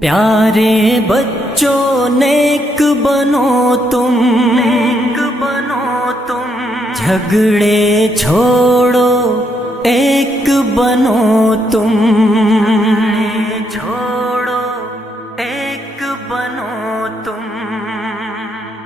پیارے بچوں نیک بنو تم، جھگڑے چھوڑو ایک بنو تم،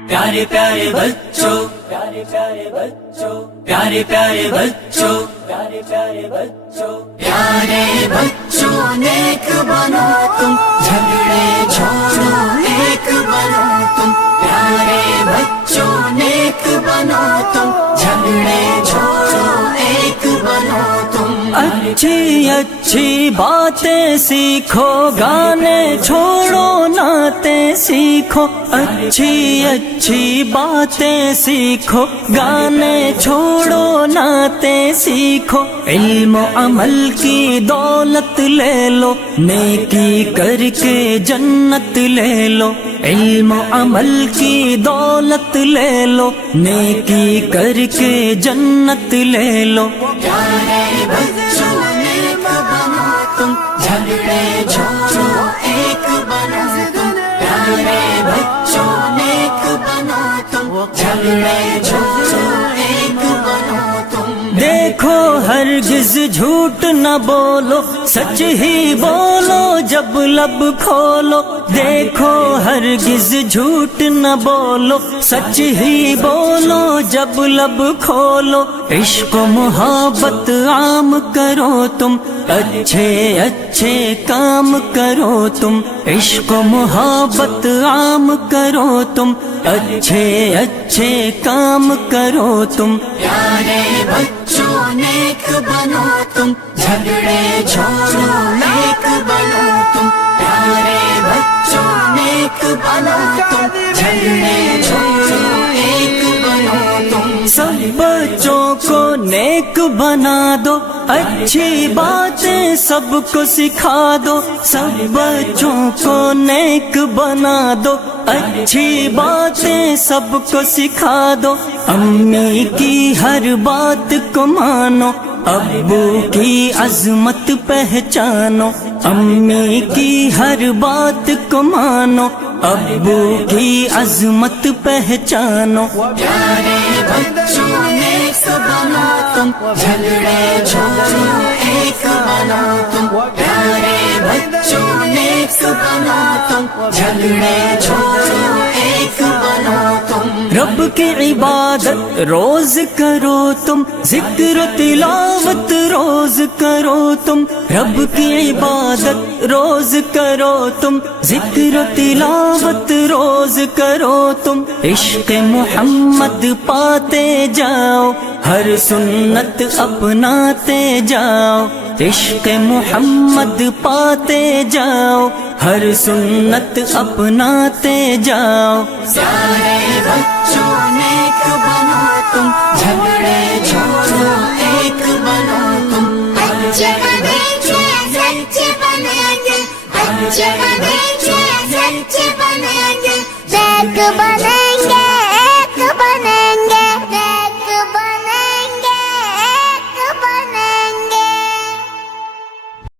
پیارے پیارے بچوں، پیارے پیارے بچوں، پیارے پیارے بچوں، پیارے پیارے بچوں، پیارے بچوں نیک بنو تم، جھگڑے چھوڑو ایک بنو تم، پیارے بچوں نیک بنو تم، جھگڑے چھوڑو ایک بنو تم، اچھی اچھی باتیں سیکھو، گانے چھوڑو نعتیں سیکھو، اچھی اچھی باتیں سیکھو، گانے چھوڑو نعتیں سیکھو، علم و عمل کی دولت لے لو، نیکی کر کے جنت لے لو، علم و عمل کی دولت لے لو، نیکی کر کے جنت لے لو، پیارے بچوں نیک بنو تم، جھگڑے چھوڑو ایک بنو تم، پیارے بچوں نیک بنو تم، جھگڑے چھوڑو ایک بنو تم، دیکھو ہرگز جھوٹ نہ بولو، سچ ہی بولو جب لب کھولو، دیکھو ہرگز جھوٹ نہ بولو، سچ ہی بولو جب لب کھولو، عشق و محبت عام کرو تم، اچھے اچھے کام کرو تم، عشق و محبت عام کرو تم، اچھے اچھے کام کرو تم، پیارے بچوں نیک بنو تم، جھگڑے چھوڑو ایک بنو تم، پیارے بچوں نیک بنو تم، جھگڑے چھوڑو ایک بنو تم، سب بچوں کو نیک بنا دو، اچھی باتیں سب کو سکھا دو، سب بچوں کو نیک بنا دو، اچھی باتیں سب کو سکھا دو، امی کی ہر بات کو مانو، ابو کی عظمت پہچانو، امی کی ہر بات کو مانو، ابو کی عظمت پہچانو، پیارے بچوں نیک بنو تم، جھگڑے چھوڑو ایک بنو تم، پیارے بچوں نیک بنو تم، جھگڑے چھوڑو ایک بنو تم، رب کی عبادت روز کرو تم، ذکر و تلاوت روز کرو تم، رب کی عبادت روز کرو تم، ذکر و تلاوت روز کرو تم، عشق محمد پاتے جاؤ، ہر سنت اپناتے جاؤ، عشق محمد پاتے جاؤ، ہر سنت اپناتے جاؤ، سارے بچوں نیک بنو تم، جھگڑے چھوڑو ایک بنو تم، اچھے بنے گے، سچے بنے گے، اچھے بنے